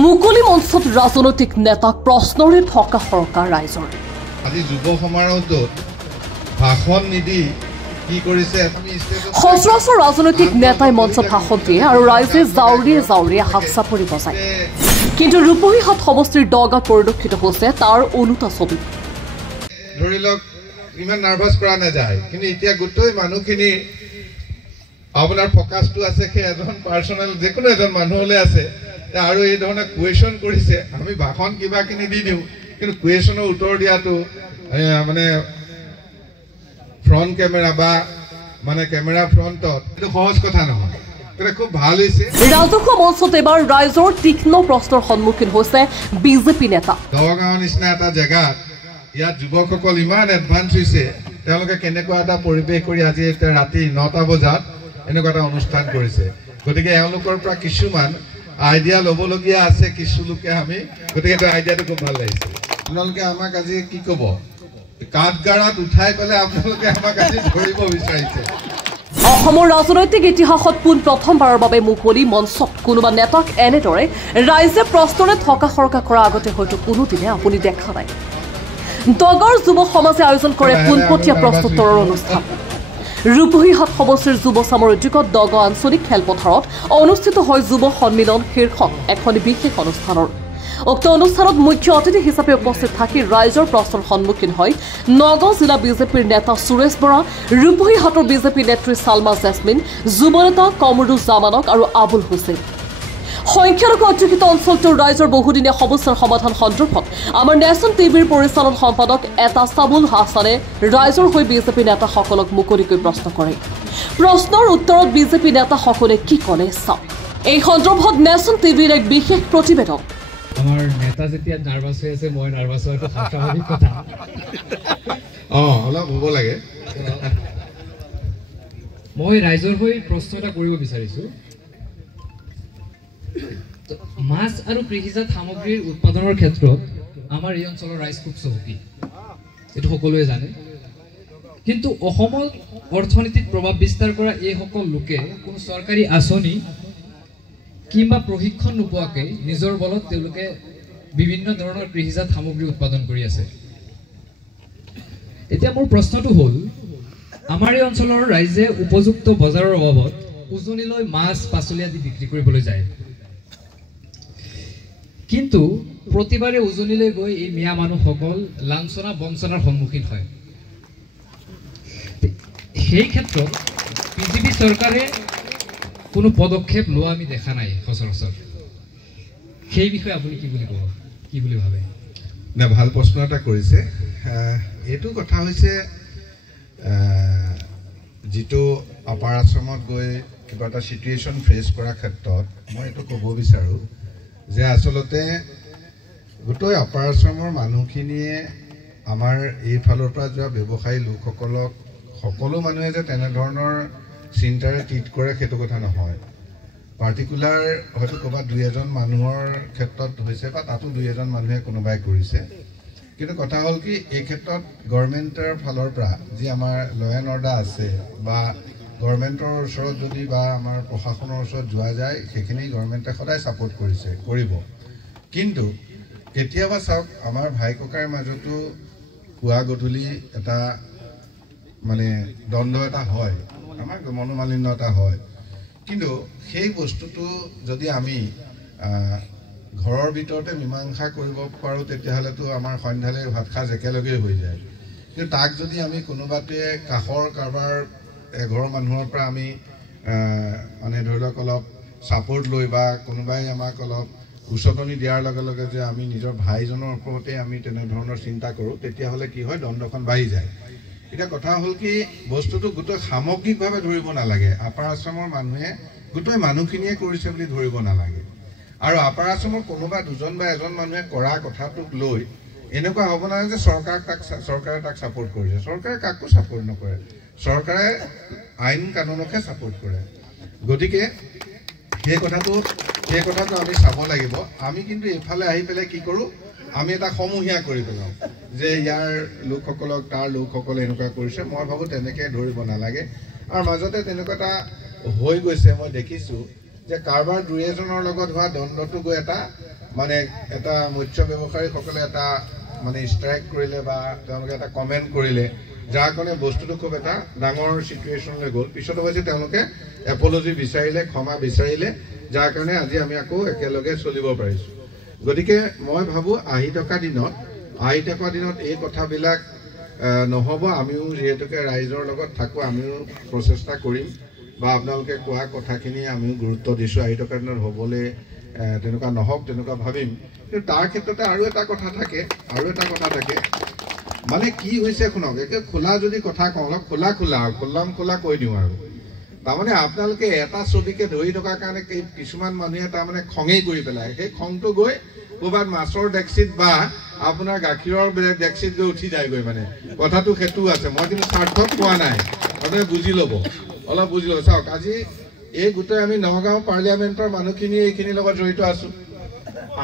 মুকলি মঞ্চত ৰাজনৈতিক নেতাক প্ৰশ্নৰে থকা সৰকাৰ ৰাইজৰ আজি যুৱ সমাৰোহত ভাষণ নিদি কি কৰিছে সচৰাচৰ ৰাজনৈতিক নেতাই মঞ্চত ভাষণ দিয়ে আৰু ৰাইজে জাউৰিয়ে হাত চাপৰি বজায় কিন্তু ৰূপহীহাট সমষ্টিৰ দগাত পৰিলক্ষিত হৈছে তাৰ ওলোটা ছবি ধৰি লওক ইমান নাৰ্ভাছ কৰা নাযায় কিন্তু এতিয়া গোটেই মানুহখিনি আপোনাৰ ফকাছটো আছে সেই এজন পাৰ্চনেল যিকোনো এজন মানুহলৈ আছে আৰু এই ধৰণে কুৱেশ্যন কৰিছে আমি ভাষণ কিবাখিনি দি দিওঁ কিন্তু কুৱেশ্যনৰ উত্তৰ দিয়াটো মানে ফ্ৰণ্ট কেমেৰা বা মানে কেমেৰা ফ্ৰণ্টত এইটো সহজ কথা নহয় খুব ভাল হৈছে ৰাজহুৱা মঞ্চত এবাৰ ৰাইজৰ তীক্ষ্ণ প্ৰশ্নৰ সন্মুখীন হৈছে বিজেপি নেতা দগাঁৱৰ নিচিনা এটা জেগাত ইয়াত যুৱকসকল ইমান এডভান্স হৈছে তেওঁলোকে কেনেকুৱা এটা পৰিৱেশ কৰি আজি এতিয়া ৰাতি 9টা বজাত এনেকুৱা এটা অনুষ্ঠান কৰিছে গতিকে এওঁলোকৰ পৰা কিছুমান আইডিয়া ল'বলগীয়া আছে কিছু লোকে আমি গতিকে এইটো আইডিয়াটো খুব ভাল লাগিছে আপোনালোকে আমাক আজি কি ক'ব কাঠগাড়াত উঠাই পেলাই আপোনালোকে আমাক আজি ধৰিব বিচাৰিছে অসমৰ ৰাজনৈতিক ইতিহাসত প্ৰথমবাৰৰ বাবে মুকলি মঞ্চত কোনোবা নেতাক এনেদৰে ৰাইজে প্ৰশ্নৰে থকা সৰকা কৰা আগতে হয়তো কোনোদিনে আপুনি দেখা নাই দগাৰ যুৱ সমাজে আয়োজন কৰে পোনপটীয়া প্ৰশ্নোত্তৰৰ অনুষ্ঠান ৰূপহীহাট সমষ্টিৰ যুৱ চামৰ উদ্যোগত দগা আঞ্চলিক খেলপথাৰত অনুষ্ঠিত হয় যুৱ সন্মিলন শীৰ্ষক এখন বিশেষ অনুষ্ঠানৰ উক্ত অনুষ্ঠানত মুখ্য অতিথি হিচাপে উপস্থিত থাকি ৰাইজৰ প্ৰশ্নৰ সন্মুখীন হয় নগাঁও জিলা বিজেপিৰ নেতা সুৰেশ বৰা ৰূপহীহাটৰ বিজেপি নেত্ৰী সালমা জেছমিন যুৱ নেতা কমৰুজ্জামানক আৰু আবুল হুছেইন সংখ্যালঘু অধ্যুষিত অঞ্চলটোৰ ৰাইজৰ বহুদিনীয়া সমস্যাৰ সমাধান সন্দৰ্ভত আমাৰ নেশ্যন টিভিৰ পৰিচালন সম্পাদক এটা চাবুল হাছানে ৰাইজৰ হৈ বিজেপি নেতাসকলক মুকলিকৈ প্ৰশ্ন কৰে প্ৰশ্নৰ উত্তৰত বিজেপি নেতাসকলে কি ক'লে চাওক এই সন্দৰ্ভত নেশ্যন টিভিৰ এক বিশেষ প্ৰতিবেদন আমাৰ নেতা যেতিয়া নাৰ্ভাছ হৈ আছে মই নাৰ্ভাছ হোৱাটো স্বাভাৱিক কথা অলপ হ'ব লাগে মই ৰাইজৰ হৈ প্ৰশ্ন এটা কৰিব বিচাৰিছোঁ মাছ আৰু কৃষিজাত সামগ্ৰীৰ উৎপাদনৰ ক্ষেত্ৰত আমাৰ এই অঞ্চলৰ ৰাইজ খুব চহকী এইটো সকলোৱে জানে কিন্তু অসমত অৰ্থনীতিত প্ৰভাৱ বিস্তাৰ কৰা এইসকল লোকে কোনো চৰকাৰী আঁচনি কিংবা প্ৰশিক্ষণ নোপোৱাকৈ নিজৰ বলত তেওঁলোকে বিভিন্ন ধৰণৰ কৃষিজাত সামগ্ৰী উৎপাদন কৰি আছে এতিয়া মোৰ প্ৰশ্নটো হ'ল আমাৰ এই অঞ্চলৰ ৰাইজে উপযুক্ত বজাৰৰ অভাৱত উজনিলৈ মাছ পাচলি আদি বিক্ৰী কৰিবলৈ যায় কিন্তু প্ৰতিবাৰে উজনিলৈ গৈ এই মিয়া মানুহসকল লাঞ্ছনা বঞ্চনাৰ সন্মুখীন হয় সেই ক্ষেত্ৰত বিজেপি চৰকাৰে কোনো পদক্ষেপ লোৱা আমি দেখা নাই সচৰাচৰ সেই বিষয়ে আপুনি কি বুলি ভাবে না ভাল প্ৰশ্ন এটা কৰিছে এইটো কথা হৈছে যিটো আপাৰ আশ্ৰমত গৈ কিবা এটা চিটুৱেশ্যন ফেচ কৰাৰ ক্ষেত্ৰত মই এইটো ক'ব বিচাৰোঁ যে আচলতে গোটেই আপাৰ আশ্ৰমৰ মানুহখিনিয়ে আমাৰ এইফালৰ পৰা যোৱা ব্যৱসায়ী লোকসকলক সকলো মানুহে যে তেনেধৰণৰ চিন্তাৰে ট্ৰিট কৰে সেইটো কথা নহয় পাৰ্টিকুলাৰ হয়তো ক'ৰবাত 2-এজন মানুহৰ ক্ষেত্ৰত হৈছে বা তাতো 2-এজন মানুহে কোনোবাই কৰিছে কিন্তু কথা হ'ল কি এই ক্ষেত্ৰত গভৰ্ণমেণ্টৰ ফালৰ পৰা যি আমাৰ ল' এণ্ড অৰ্ডাৰ আছে বা গভৰ্ণমেণ্টৰ ওচৰত যদি বা আমাৰ প্ৰশাসনৰ ওচৰত যোৱা যায় সেইখিনি গভৰ্ণমেণ্টে সদায় ছাপোৰ্ট কৰিব কিন্তু কেতিয়াবা চাওক আমাৰ ভাই ককাৰ মাজতো পুৱা গধূলি এটা মানে দ্বন্দ্ব এটা হয় আমাৰ মনোমালিন্য এটা হয় কিন্তু সেই বস্তুটো যদি আমি ঘৰৰ ভিতৰতে মীমাংসা কৰিব পাৰোঁ তেতিয়াহ'লেতো আমাৰ সন্ধ্যালৈ ভাত সাজ একেলগেই হৈ যায় কিন্তু তাক যদি আমি কোনোবাটোৱে কাষৰ কাৰোবাৰ এঘৰৰ মানুহৰ পৰা আমি মানে ধৰি লওক অলপ ছাপোৰ্ট লৈ বা কোনোবাই আমাক অলপ উচতনি দিয়াৰ লগে লগে যে আমি নিজৰ ভাইজনৰ ওপৰতে আমি তেনেধৰণৰ চিন্তা কৰোঁ তেতিয়াহ'লে কি হয় দ্বন্দ্বখন বাঢ়ি যায় এতিয়া কথা হ'ল কি বস্তুটো গোটেই সামগ্ৰিকভাৱে ধৰিব নালাগে আপাৰ আশ্ৰমৰ মানুহে গোটেই মানুহখিনিয়ে কৰিছে বুলি ধৰিব নালাগে আৰু আপাৰ আশ্ৰমৰ কোনোবা 2জন বা 1জন মানুহে কৰা কথাটোক লৈ এনেকুৱা হ'ব নালাগে যে চৰকাৰে তাক ছাপোৰ্ট কৰিছে চৰকাৰে কাকো ছাপোৰ্ট নকৰে চৰকাৰে আইন কানুনকহে ছাপোৰ্ট কৰে গতিকে সেই কথাটো আমি চাব লাগিব আমি কিন্তু এইফালে আহি পেলাই কি কৰোঁ আমি এটা সমূহীয়া কৰি পেলাওঁ যে ইয়াৰ লোকসকলক তাৰ লোকসকলে এনেকুৱা কৰিছে মই ভাবোঁ তেনেকৈ ধৰিব নালাগে আৰু মাজতে তেনেকুৱা এটা হৈ গৈছে মই দেখিছোঁ যে কাৰোবাৰ 2-এজনৰ লগত হোৱা দ্বন্দ্বটো গৈ এটা মানে এটা মৎস্য ব্যৱসায়ীসকলে এটা মানে ষ্ট্ৰাইক কৰিলে বা তেওঁলোকে এটা কমেণ্ট কৰিলে, যাৰ কাৰণে বস্তুটো খুব এটা ডাঙৰ চিটুৱেশ্যনলৈ গ'ল। পিছত অৱশ্যে তেওঁলোকে এপলজি বিচাৰিলে, ক্ষমা বিচাৰিলে, যাৰ কাৰণে আজি আমি আকৌ একেলগে চলিব পাৰিছোঁ। গতিকে মই ভাবোঁ আহি থকা দিনত এই কথাবিলাক নহ'ব। আমিও যিহেতুকে ৰাইজৰ লগত থাকোঁ, আমিও প্ৰচেষ্টা কৰিম বা আপোনালোকে কোৱা কথাখিনি আমিও গুৰুত্ব দিছোঁ। আহি থকা দিনত হ'বলৈ তেনেকুৱা নহওক, তেনেকুৱা ভাবিম। কিন্তু তাৰ ক্ষেত্ৰতে আৰু এটা কথা থাকে, মানে কি হৈছে শুনক, একে খোলা যদি কথা কওঁ, অলপ খোলা কৈ দিওঁ আৰু। তাৰমানে আপোনালোকে এটা ছবিকে ধৰি থকাৰ কাৰণে কিছুমান মানুহে তাৰমানে খঙেই কৰি পেলায়। সেই খংটো গৈ ক'ৰবাত মাছৰ ডেক্সিত বা আপোনাৰ গাখীৰৰ ডেক্সিত গৈ উঠি যায়গৈ। মানে কথাটো সেইটো আছে, মই কিন্তু স্বাৰ্থত কোৱা নাই, আপোনালোকে বুজি ল'ব, অলপ বুজি ল'ব। চাওক, আজি এই গোটেই আমি নগাঁও পাৰ্লিয়ামেণ্টৰ মানুহখিনি এইখিনিৰ লগত জড়িত আছোঁ।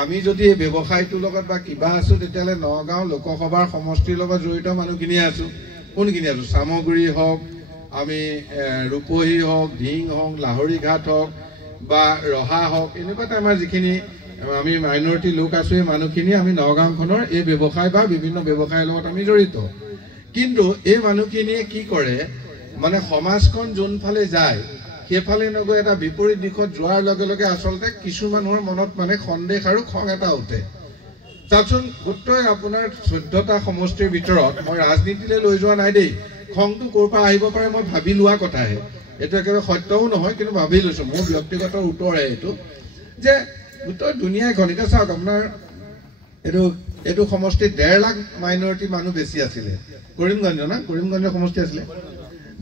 আমি যদি এই ব্যৱসায়টোৰ লগত বা কিবা আছোঁ, তেতিয়াহ'লে নগাঁও লোকসভাৰ সমষ্টিৰ লগত জড়িত মানুহখিনিয়ে আছোঁ। কোনখিনি আছোঁ? চামগুৰি হওক, আমি ৰূপহী হওক, ঢিং হওক, লাহৰীঘাট হওক বা ৰহা হওক, এনেকুৱাতে আমাৰ যিখিনি আমি মাইনৰিটি লোক আছোঁ, এই মানুহখিনি আমি নগাঁওখনৰ এই ব্যৱসায় বা বিভিন্ন ব্যৱসায়ৰ লগত আমি জড়িত। কিন্তু এই মানুহখিনিয়ে কি কৰে, মানে সমাজখন যোনফালে যায় সেইফালে নগৈ এটা বিপৰীত দিশত যোৱাৰ লগে লগে আচলতে কিছু মানুহৰ মনত মানে সন্দেহ আৰু খং এটা উঠে। চাওকচোন, গোটেই আপোনাৰ 14টা সমষ্টিৰ ভিতৰত মই ৰাজনীতিলৈ লৈ যোৱা নাই দেই। খংটো ক'ৰ পৰা আহিব পাৰে মই ভাবি লোৱা কথাহে, এইটো একেবাৰে সত্যও নহয়, কিন্তু ভাবি লৈছোঁ, মোৰ ব্যক্তিগত উত্তৰহে এইটো, যে গোটেই দুনিয়াখন এতিয়া চাওক, আপোনাৰ এইটো সমষ্টিত 1.5 লাখ মাইনৰিটি মানুহ বেছি আছিলে। কৰিমগঞ্জ সমষ্টি আছিলে,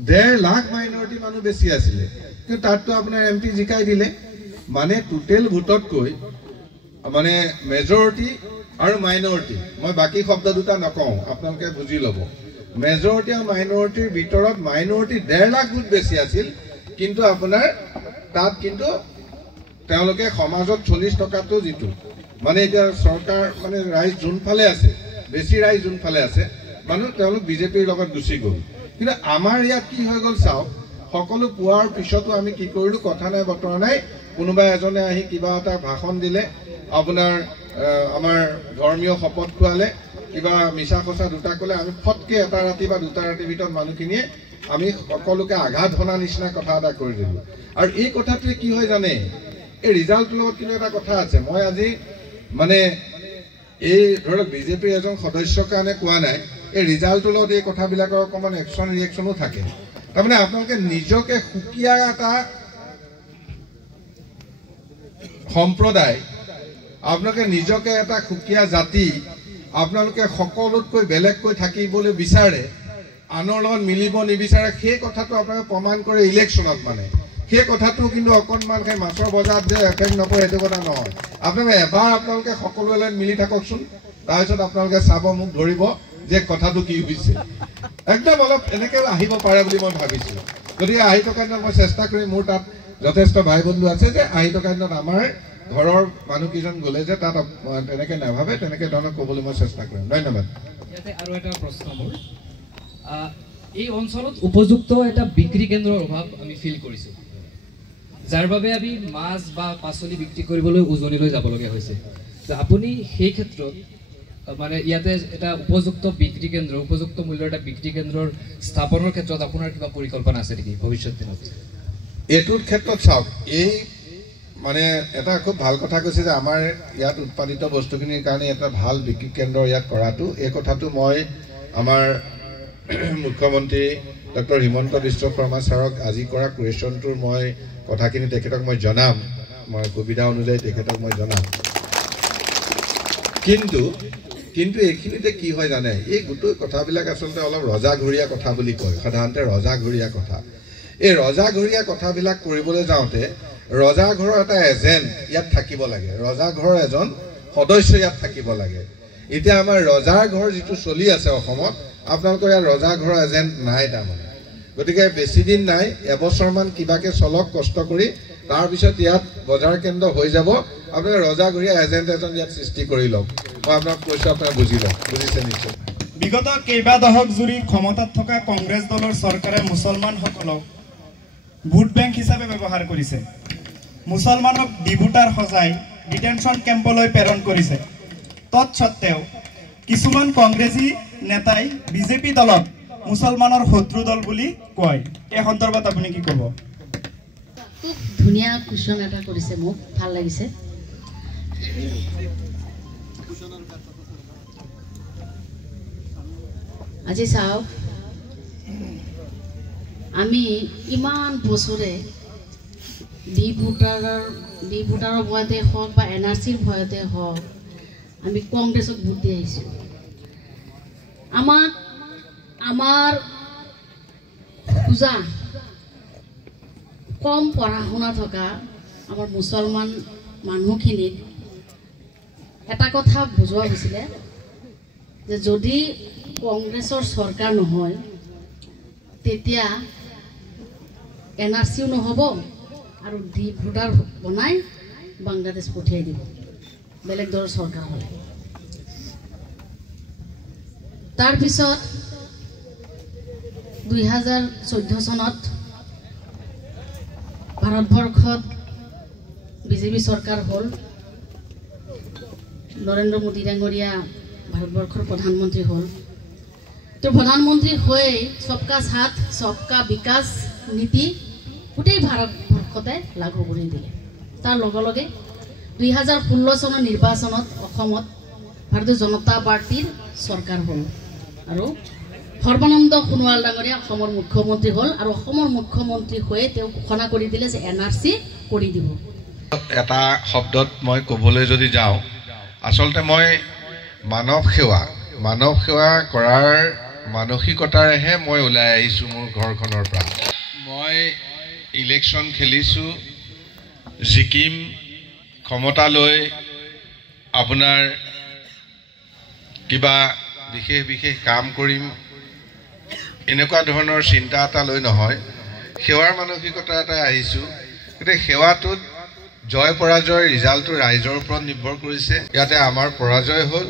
1.5 লাখ মাইনৰিটি মানুহ বেছি আছিলে। কিন্তু তাততো আপোনাৰ MP জিকাই দিলে। মানে টোটেল ভোটতকৈ মানে মেজৰিটি আৰু মাইনৰিটি, মই বাকী শব্দ দুটা নকওঁ, আপোনালোকে বুজি ল'ব। মেজৰিটি আৰু মাইনৰিটিৰ ভিতৰত মাইনৰিটি 1.5 লাখ ভোট বেছি আছিল, কিন্তু আপোনাৰ তাত কিন্তু তেওঁলোকে সমাজত 40% যিটো মানে এতিয়া চৰকাৰ মানে ৰাইজ যোনফালে আছে, বেছি ৰাইজ যোনফালে আছে মানুহ, তেওঁলোক বিজেপিৰ লগত গুচি গ'ল। কিন্তু আমাৰ ইয়াত কি হৈ গ'ল চাওক, সকলো পোৱাৰ পিছতো আমি কি কৰিলোঁ, কথা নাই বতৰা নাই, কোনোবা এজনে আহি কিবা এটা ভাষণ দিলে, আপোনাৰ আমাৰ ধৰ্মীয় শপত খোৱালে, কিবা মিছা সঁচা দুটা ক'লে, আমি ফটকে এটা ৰাতি বা দুটা ৰাতিৰ ভিতৰত মানুহখিনিয়ে আমি সকলোকে আঘাত ভনা নিচিনা কথা এটা কৰি দিলোঁ। আৰু এই কথাটোৱে কি হয় জানে, এই ৰিজাল্টটোৰ লগত কিন্তু এটা কথা আছে। মই আজি মানে এই ধৰক বিজেপিৰ এজন সদস্যৰ কাৰণে কোৱা নাই, এই ৰিজাল্টটোৰ লগত এই কথাবিলাকৰ অকণমান একশ্যন ৰিয়েকশ্যনো থাকে। তাৰমানে আপোনালোকে নিজকে সুকীয়া এটা সম্প্ৰদায়, আপোনালোকে নিজকে এটা সুকীয়া জাতি, আপোনালোকে সকলোতকৈ বেলেগকৈ থাকিবলৈ বিচাৰে, আনৰ লগত মিলিব নিবিচাৰে, সেই কথাটো আপোনালোকে প্ৰমাণ কৰে ইলেকশ্যনত। মানে সেই কথাটো কিন্তু অকণমান সেই মাছৰ বজাৰত যে এফেক্ট নকৰে সেইটো কথা নহয়। আপোনালোকে এবাৰ আপোনালোকে সকলোৰে লগত মিলি থাককচোন, তাৰপিছত আপোনালোকে চাব, মোক ধৰিব যে কথাটো কি হৈছে। একদম অলপ এনেকৈ আহিব পাৰে বুলি মই ভাবিছোঁ। গতিকে আহি থকা দিনত মই চেষ্টা কৰিম, মোৰ তাত যথেষ্ট ভাই বন্ধু আছে, যে আহি থকা দিনত আমাৰ ঘৰৰ মানুহকেইজন গ'লে যে তাত তেনেকৈ নাভাবে, তেনেকৈ ধৰণে ক'বলৈ মই চেষ্টা কৰিম। ধন্যবাদ। ইয়াতে আৰু এটা প্ৰশ্ন মোৰ, এই অঞ্চলত উপযুক্ত এটা বিক্ৰী কেন্দ্ৰৰ অভাৱ আমি ফিল কৰিছোঁ, যাৰ বাবে আমি মাছ বা পাচলি বিক্ৰী কৰিবলৈ উজনিলৈ যাবলগীয়া হৈছে। আপুনি সেই ক্ষেত্ৰত মানে ইয়াতে এটা উপযুক্ত বিক্ৰী কেন্দ্ৰ, উপযুক্ত মূল্যৰ এটা বিক্ৰী কেন্দ্ৰৰ স্থাপনৰ ক্ষেত্ৰত আপোনাৰ কিবা পৰিকল্পনা আছে নেকি ভৱিষ্যত দিনত? এইটোৰ ক্ষেত্ৰত চাওক, এই মানে এটা খুব ভাল কথা কৈছে যে আমাৰ ইয়াত উৎপাদিত বস্তুখিনিৰ কাৰণে এটা ভাল বিক্ৰী কেন্দ্ৰ ইয়াত কৰাটো, এই কথাটো মই আমাৰ মুখ্যমন্ত্ৰী ডক্টৰ হিমন্ত বিশ্ব শৰ্মা ছাৰক আজি কৰা কুৱেশ্যনটোৰ মই কথাখিনি তেখেতক মই জনাম, মই সুবিধা অনুযায়ী তেখেতক মই জনাম। কিন্তু এইখিনিতে কি হয় জানে, এই গোটেই কথাবিলাক আচলতে অলপ ৰজাঘৰীয়া কথা বুলি কয়, সাধাৰণতে ৰজাঘৰীয়া কথা। এই ৰজাঘৰীয়া কথাবিলাক কৰিবলৈ যাওঁতে ৰজাঘৰৰ এটা এজেণ্ট ইয়াত থাকিব লাগে, ৰজাঘৰৰ এজন সদস্য ইয়াত থাকিব লাগে। এতিয়া আমাৰ ৰজাৰ ঘৰ যিটো চলি আছে অসমত, আপোনালোকৰ ইয়াত ৰজাঘৰৰ এজেণ্ট নাই তাৰমানে। গতিকে বেছি দিন নাই, এবছৰমান কিবাকে চলক কষ্ট কৰি, তাৰপিছত ইয়াত বজাৰ কেন্দ্ৰ হৈ যাব। আপোনালোকে ৰজাঘৰীয়া এজেণ্ট এজন ইয়াত সৃষ্টি কৰি লওক। মই আপোনাক কৈছোঁ, আপোনাক বুজি লওক, বুজিছে নিশ্চয়। বিগত কেইবা দশক জুৰি ক্ষমতাত থকা কংগ্ৰেছ দলৰ চৰকাৰে মুছলমানসকলক ভোট বেংক হিচাপে ব্যৱহাৰ কৰিছে। মুছলমানক ডিভোটাৰ সজাই ডিটেনশ্যন কেম্পলৈ প্ৰেৰণ কৰিছে। তৎসত্ত্বেও কিছুমান কংগ্ৰেছী নেতাই বিজেপি দলক মুছলমানৰ শত্ৰু দল বুলি কয়। এই সন্দৰ্ভত আপুনি কি ক'ব? খুব ধুনীয়া কুৱেশ্যন এটা কৰিছে, মোক ভাল লাগিছে। আজি চাওক, আমি ইমান বছৰে ডি ভোটাৰৰ ভয়তে হওক বা NRCৰ ভয়তে হওক আমি কংগ্ৰেছক ভোট দি আহিছোঁ। আমাৰ পূজা কম পঢ়া শুনা থকা আমাৰ মুছলমান মানুহখিনিক এটা কথা বুজোৱা হৈছিলে যে যদি কংগ্ৰেছৰ চৰকাৰ নহয় তেতিয়া NRCও নহ'ব আৰু ডি ভোটাৰ বনাই বাংলাদেশ পঠিয়াই দিব বেলেগ দলৰ চৰকাৰ হ'লে। তাৰপিছত 2014 চনত ভাৰতবৰ্ষত বিজেপি চৰকাৰ হ'ল। নৰেন্দ্ৰ মোদী ডাঙৰীয়া ভাৰতবৰ্ষৰ প্ৰধানমন্ত্ৰী হ'ল। তো প্ৰধানমন্ত্ৰী হৈ সবকা সাথ সবকা বিকাশ নীতি গোটেই ভাৰতবৰ্ষতে লাগু কৰি দিলে। তাৰ লগে লগে 2016 চনৰ নিৰ্বাচনত অসমত ভাৰতীয় জনতা পাৰ্টীৰ চৰকাৰ হ'ল আৰু সৰ্বানন্দ সোণোৱাল ডাঙৰীয়া অসমৰ মুখ্যমন্ত্ৰী হ'ল আৰু অসমৰ মুখ্যমন্ত্ৰী হৈ তেওঁ ঘোষণা কৰি দিলে যে NRC কৰি দিব। এটা শব্দত মই ক'বলৈ যদি যাওঁ, আচলতে মই মানৱ সেৱা কৰাৰ মানসিকতাৰেহে মই ওলাই আহিছোঁ মোৰ ঘৰখনৰ পৰা। মই ইলেকশ্যন খেলিছোঁ, জিকিম, ক্ষমতালৈ আপোনাৰ কিবা বিশেষ কাম কৰিম, এনেকুৱা ধৰণৰ চিন্তা এটা লৈ নহয়, সেৱাৰ মানসিকতা এটা আহিছোঁ। গতিকে সেৱাটোত জয় পৰাজয় ৰিজাল্টটো ৰাইজৰ ওপৰত নিৰ্ভৰ কৰিছে। ইয়াতে আমাৰ পৰাজয় হ'ল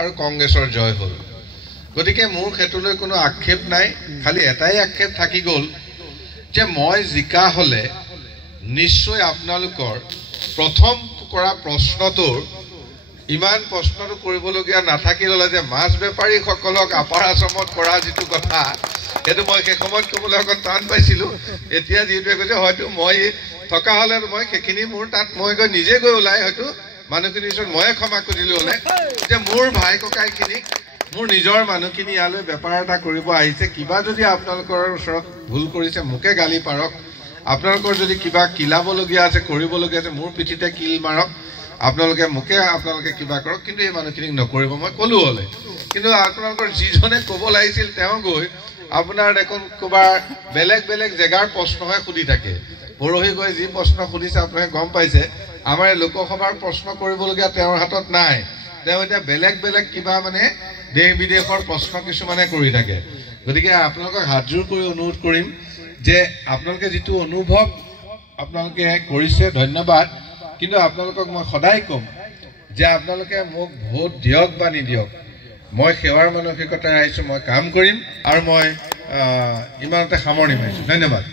আৰু কংগ্ৰেছৰ জয় হ'ল। গতিকে মোৰ ক্ষেত্ৰলৈ কোনো আক্ষেপ নাই, খালি এটাই আক্ষেপ থাকি গ'ল যে মই জিকা হ'লে নিশ্চয় আপোনালোকৰ প্ৰথম কৰা প্ৰশ্নটোৰ ইমান প্ৰশ্নটো কৰিবলগীয়া নাথাকিল হ'লে যে মাছ বেপাৰীসকলক আপাৰ আছামত কৰা যিটো কথা, সেইটো মই সেই সময়ত ক'বলৈ অকণ টান পাইছিলোঁ। এতিয়া যিটোৱে কৈছে হয়তো মই থকা হ'লে মই সেইখিনি মোৰ তাত মই নিজে গৈ ওলাই হয়তো মানুহখিনিৰ ওচৰত ময়ে ক্ষমা খুজিলোঁ হ'লে যে মোৰ ভাই ককাইখিনিক মোৰ নিজৰ মানুহখিনি ইয়ালৈ বেপাৰ এটা কৰিব আহিছে, কিবা যদি আপোনালোকৰ ওচৰত ভুল কৰিছে মোকে গালি পাৰক, আপোনালোকৰ যদি কিবা কিলাবলগীয়া আছে কৰিবলগীয়া আছে মোৰ পিঠিতে কিল মাৰক, আপোনালোকে কিবা কৰক, কিন্তু এই মানুহখিনিক নকৰিব মই ক'লো হ'লে। কিন্তু আপোনালোকৰ যিজনে ক'ব লাগিছিল তেওঁ গৈ আপোনাৰ দেখোন ক'ৰবাৰ বেলেগ জেগাৰ প্ৰশ্নহে সুধি থাকে। পৰহি গৈ যি প্ৰশ্ন সুধিছে আপোনালোকে গম পাইছে, আমাৰ লোকসভাৰ প্ৰশ্ন কৰিবলগীয়া তেওঁৰ হাতত নাই। তেওঁ এতিয়া বেলেগ কিবা মানে দেশ বিদেশৰ প্ৰশ্ন কিছুমানে কৰি থাকে। গতিকে আপোনালোকক হাতযোৰ কৰি অনুৰোধ কৰিম যে আপোনালোকে যিটো অনুভৱ আপোনালোকে কৰিছে ধন্যবাদ, কিন্তু আপোনালোকক মই সদায় ক'ম যে আপোনালোকে মোক ভোট দিয়ক বা নিদিয়ক, মই সেৱাৰ মানসিকতাৰে আহিছোঁ, মই কাম কৰিম আৰু মই ইমানতে সামৰণি মাৰিছোঁ। ধন্যবাদ।